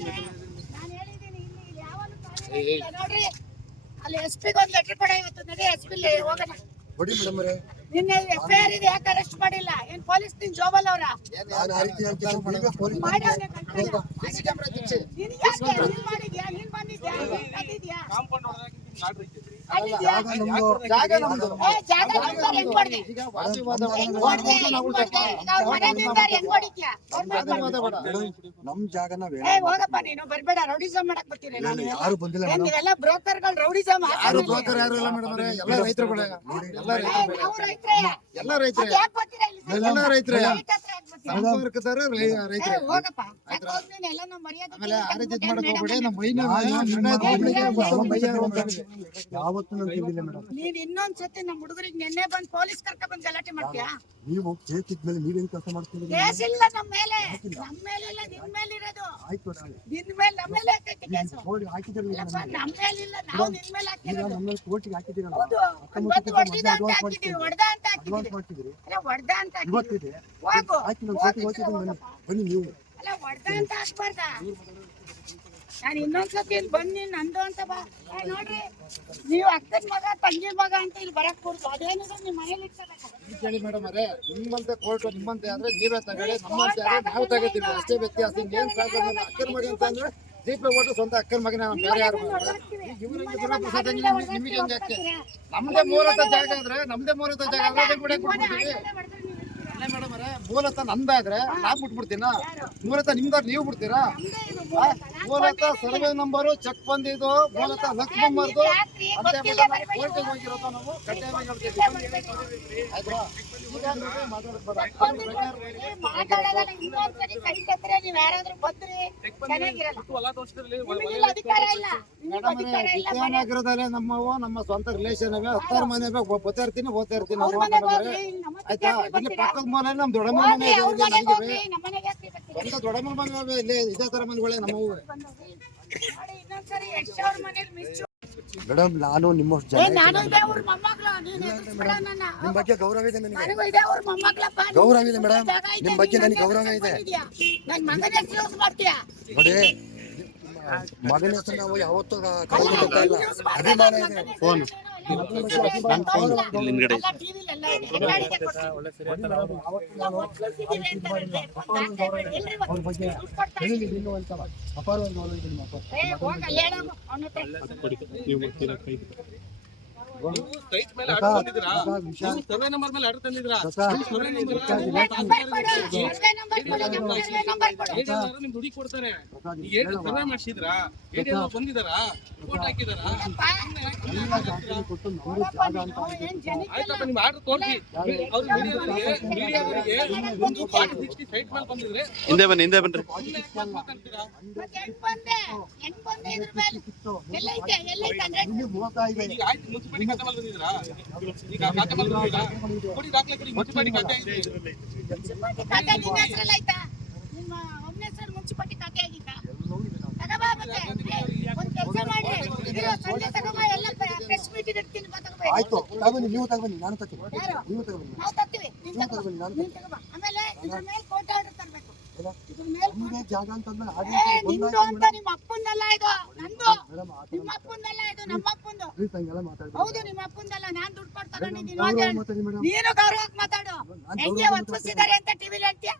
ನಾನು ಹೇಳಿದ್ದೀನಿ ಇಲ್ಲಿ ಯಾವಾಗಲೂ ನೋಡ್ರಿ ಅಲ್ಲಿ ಎಸ್ಪಿ ಒಂದು ಲೆಟರ್ ಕೊಡ ಇವತ್ತು ನಡಿ ಎಸ್ಪಿ ಹೋಗೋಣ ಕೊಡಿ ಮೇಡಮ್ ಅವರೇ ನಿನ್ನೆ ಎಫ್ಐಆರ್ ಇದೆ ಯಾಕೆ ಅರೆಸ್ಟ್ ಮಾಡಿಲ್ಲ ಏನ್ ಪೊಲೀಸ್ ನಿನ್ ಜೋಬಲ್ ಅವರ ನಾನು ಆ ರೀತಿ ಹೇಳ್ತೀನಿ ಈಗ ಪೊಲೀಸ್ ಸಿಸಿ ಕ್ಯಾಮೆರಾ ತಿಚ್ಚಿ ನೀನು ಯಾಕೆ ನೀನು ಮಾಡಿದ್ಯಾ ನೀನು ಬಂದಿದ್ಯಾ ಬಂದಿದ್ಯಾ ಕಾಂಪೌಂಡ್ ಜಾಗ ನಮ್ದು ಜಾಗ ನಮ್ದು ಹೆಂಗ್ ಹೊಡ್ದೆ ಈಗ ವಾದಿವಾದ ನಾವು ಮನೆಯಿಂದ ಹೆಂಗ್ ಹೊಡಿತ್ಯಾ ನಮ್ ಜಾಗನ ಹೋಗಪ್ಪ ನೀನು ಬರ್ಬೇಡ ರೌಡಿಸಂ ಮಾಡಕ್ ಬರ್ತೀನಿ ನಾನು ಯಾರು ಬಂದಿಲ್ಲ ನೀವೆಲ್ಲ ಬ್ರೋಕರ್ಗಳು ರೌಡಿಸಂ ಯಾರು ಬ್ರೋಕರ್ ಯಾರು ಇಲ್ಲ ಮೇಡಮ್ ಅವರೇ ಎಲ್ಲ ರೈತರುಗಳೇ ಎಲ್ಲ ರೈತರೇ ಎಲ್ಲ ರೈತರೇ ಸಂಪರ್ಕದಾರ ರೈತರೇ ಹೋಗಪ್ಪ ಆಮೇಲೆ ಆ ರೀತಿ ಮಾಡಕ್ ಹೋಗ್ಬೇಡಿ ನಮ್ಮ ಮೈನ ಯಾವತ್ತೂ ನಾನು ತಿಳಿದಿಲ್ಲ ಮೇಡಮ್ ನೀನ್ ಇನ್ನೊಂದ್ಸತಿ ನಮ್ಮ ಹುಡುಗರಿಗೆ ನೆನ್ನೆ ಬಂದ್ ಪೊಲೀಸ್ ಕರ್ಕ ಬಂದ್ ಗಲಾಟೆ ಮಾಡ್ತೀಯಾ ನೀವು ಕೇಸ್ ಇದ್ಮೇಲೆ ನೀವೇನ್ ಕೆಲಸ ಮಾಡ್ತೀರಿ ಕೇಸ್ ಇಲ್ಲ ನಮ್ಮ ಮೇಲೆ ಇಲ್ಲ ನಿನ್ ಮೇಲೆ ಇರೋದು ಆಯ್ತು ನಿನ್ ಮೇಲೆ ನಮ್ಮ ಮೇಲೆ ಹಾಕೈತಿ ಕೇಸ್ ಹಾಕಿದ್ರಲ್ಲ ನಮ್ಮ ಮೇಲೆ ಇಲ್ಲ ನಾವು ನಿನ್ ಮೇಲೆ ಹಾಕಿರೋದು ನಮ್ಮ ಮೇಲೆ ಕೋರ್ಟಿಗೆ ಹಾಕಿದ್ದೀರಲ್ಲ ಹೌದು ಒಂದು ಹೊಡೆದ ಅಂತ ಹಾಕಿದೀವಿ ಹೊಡೆದ ಅಂತ ಹಾಕಿದೀವಿ ಮಾಡ್ತಿದ್ರಿ ಅಲ್ಲ ಹೊಡೆದ ಅಂತ ಹಾಕಿದೀವಿ ಇವತ್ತಿದೆ ಹೋಗು ಹಾಕಿ ನಾನು ಕೋರ್ಟಿಗೆ ಹೋಗ್ತಿದ್ದೀನಿ ಬನ್ನಿ ನೀವು ಅಲ್ಲ ಹೊಡೆದ ಅಂತ ಹಾಕ್ಬಾರ್ದ ನಾನು ಇನ್ನೊಂದ್ಸತಿ ಇಲ್ಲಿ ಬಂದು ನಂದು ಅಂತ ಬಾ ನೋಡ್ರಿ ನೀವು ಅಕ್ಕನ ಮಗ ತಂಗಿ ಮಗ ಅಂತ ಇಲ್ಲಿ ಬರಕ್ ಕೊಡ್ತು ಅದೇನಿದೆ ನಿಮ್ಮ ಮನೇಲಿ ಕೇಳಿ ಮೇಡಮ್ ಅವರೇ ನಿಮ್ಮಂತೆ ಕೋರ್ಟ್ ನಿಮ್ಮಂತೆ ಅಂದ್ರೆ ನೀವೇ ತಗೊಳ್ಳಿ ನಮ್ಮಂತೆ ಆದ್ರೆ ನಾವು ತಗೋತೀವಿ ಅಷ್ಟೇ ವ್ಯತ್ಯಾಸ ಏನ್ ಪ್ರಾಬ್ಲಮ್ ಇಲ್ಲ ಅಕ್ಕನ ಮಗ ಅಂತ ಅಂದ್ರೆ ದೀಪ ಓಟು ಸ್ವಂತ ಅಕ್ಕನ ಮಗನ ಬೇರೆ ಯಾರು ನಿಮಗೆ ಹೆಂಗೆ ಯಾಕೆ ನಮ್ದೇ ಮೂಲತ ಜಾಗ ಆದ್ರೆ ಬಿಟ್ಬಿಡ್ತೀವಿ ಮೇಡಮ್ ಅವರೇ ಮೂಲತ ನಂದಾದ್ರೆ ನಾನ್ ಬಿಟ್ಬಿಡ್ತೀನ ಮೂಲತ ನಿಮ್ದಾರ್ ನೀವು ಬಿಡ್ತೀರಾ ಮೂಲತ ಸರ್ವೆ ನಂಬರು ಚೆಕ್ ಬಂದಿದ್ದು ಮೂಲತ ಲಕ್ಷ್ಮಮ್ಮರ್ದು ಅಂತ ಕೋರ್ಟಿಗೆ ಹೋಗಿರೋದು ನಾವು ಕಡ್ಡಾಯವಾಗಿ ಹೇಳ್ತೀವಿ ಆಯ್ತಾ ವಿದ್ಯಾನಗರದಲ್ಲೇ ನಮ್ಮವು ನಮ್ಮ ಸ್ವಂತ ರಿಲೇಷನ್ ಅವೇ 10 ಮನೆ ಓದ್ತಾ ಇರ್ತೀನಿ ಆಯ್ತಾ ಇಲ್ಲಿ ಪಕ್ಕದ ಮನೆ ನಮ್ ದೊಡ್ಡಮ್ಮ ಮನೆ ಸ್ವಂತ ದೊಡ್ಡಮ್ಮ ಮನೆ ಇಲ್ಲೇ ಇದೇ ತರ ಮನೆಗಳೇ ನಮ್ಮವು ಮೇಡಮ್ ನಾನು ನಿಮ್ಮ ನಿಮ್ ಬಗ್ಗೆ ಗೌರವ ಇದೆ ನನಗೆ ಗೌರವ ಇದೆ ಮೇಡಮ್ ನಿಮ್ ಬಗ್ಗೆ ನನಗೆ ಗೌರವ ಇದೆ ನೋಡಿ ಮಗನ ಹೆಸರು ನಾವು ಯಾವತ್ತೂ ಅಭಿಮಾನ ಇದೆ ಫೋನ್ ಅವ್ರ ಬಗ್ಗೆ ಅಪಾರವಾಗಿ ಗೌರವ ಇದೆ ನಿಮ್ಮ ಸರ್ವೆ ನಂಬರ್ ಮೇಲೆ ಅಡ್ಡ ತಂದಿದ್ರಾ ನಿಮ್ ದುಡಿ ಕೊಡ್ತಾರೆ ಸರ್ವೆ ಮಾಡಿಸಿದ್ರಾ ಬಂದಿದಾರಾ ರಿಪೋರ್ಟ್ ಹಾಕಿದಾರಾ ಆಯ್ತಪ್ಪ ನಿಮ್ ಆರ್ಡರ್ ತೋರಿಸಿ ಅವ್ರು ಮೀಡಿಯಾದವರಿಗೆ ಒಂದು 60 ಸೈಟ್ ಮೇಲೆ ಬಂದಿದ್ರೆ ಹಿಂದೆ ಬನ್ನಿ ಈಗ ಆಯ್ತು ಮುನ್ಸಿಪಾಲಿಟಿ ಖಾತೆ ಮೇಲೆ ಬಂದಿದ್ರಾ ಈಗ ಖಾತೆ ಮೇಲೆ ಬಂದಿಲ್ಲ ಕೊಡಿ ದಾಖಲೆ ಕೊಡಿ ಮುನ್ಸಿಪಾಲಿಟಿ ಖಾತೆ ಆಗಿದೆ ಮುನ್ಸಿಪಾಲಿಟಿ ಖಾತೆ ಆಗಿತ್ತಾ ಆಯ್ತು ತಗೊಬನ್ನಿ ನೀವು ತಗೊಬನ್ನಿ ನಾನು ತರ್ತೀನಿ ನೀವು ತಗೊಬನ್ನಿ ಆಮೇಲೆ ಇದ್ರ ಮೇಲೆ ಕೋರ್ಟ್ ಆರ್ಡರ್ ತರಬೇಕು ನಿಮ್ಗೆ ಜಾಗ ಅಂತಂದ್ರೆ ನಿಮ್ಮ ಅಪ್ಪಂದಲ್ಲ ಇದು ನಂದು ನಿಮ್ಮ ಅಪ್ಪಂದಲ್ಲ ಇದು ನಮ್ಮ ಅಪ್ಪಂದು ಹೌದು ನಿಮ್ಮ ಅಪ್ಪಂದಲ್ಲ ನಾನ್ ದುಡ್ಡು ಕೊಟ್ಟು ತಗೊಂಡಿದ್ದೀನಿ ನೀನು ಗೌರವಕ್ಕೆ ಮಾತಾಡು ಹೆಂಗೆ ಒತ್ತಿಸಿದ್ದಾರೆ ಅಂತ ಟಿವಿಲಿ ಹೇಳ್ತೀಯ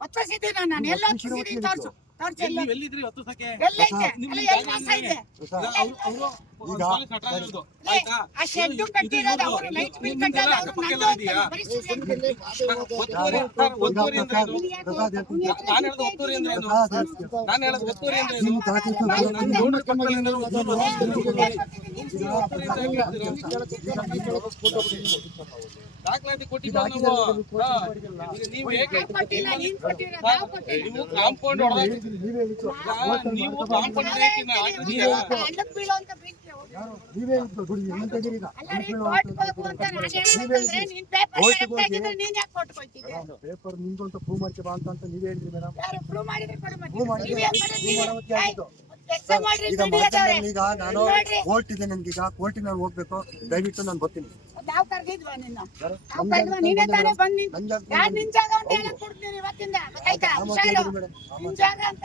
ಒತ್ತಿಸಿದ್ದೀನಿ ನಾನು ಎಲ್ಲ ಒತ್ತಿಸಿದ್ದೀನಿ ತೋರ್ಸು ಎಲ್ಲಿದ್ರಿ ಹೊತ್ತಸಕ್ಕೆ ಆ ಶೆಡ್ ಕಟ್ಟಿರೋದು ಅವರು ಲೈಟ್ ಬಿಲ್ ಕಟ್ಟೋದು ನಾನು ಹೇಳೋದು ಒತ್ತುವರಿ ಅಂದ್ರೆ ದಾಖಲಾತಿ ಕೊಟ್ಟಿದ್ದೀವಿ ನೀವು ನೀವು ಕಾಂಪೌಂಡ್ ನೀವು ಕಾಂಪೌಂಡ್ ಪೇಪರ್ ನಿಮ್ದು ಅಂತ ಪ್ರೂವ್ ಮಾಡ್ತೀವ ಅಂತ ನೀವೇ ಹೇಳಿದ್ರಿ ಮೇಡಮ್ ಈಗ ನಾನು ಕೋರ್ಟ್ ಇದೆ ನನ್ಗೆ ಈಗ ಕೋರ್ಟಿಗೆ ನಾನು ಹೋಗ್ಬೇಕು ದಯವಿಟ್ಟು ನಾನು ಬರ್ತೀನಿ ನಾವು ಕರ್ದಿದ್ವಾ ನಿನ್ನ ನೀನೇ ತಾನೇ ಬಂದು ನಿನ್ ಜಾಗ ಅಂತ ಹೇಳಕ್ ಕೊಡ್ತೀನಿ ಇವತ್ತಿಂದ ನಿನ್ ಜಾಗ ಅಂತ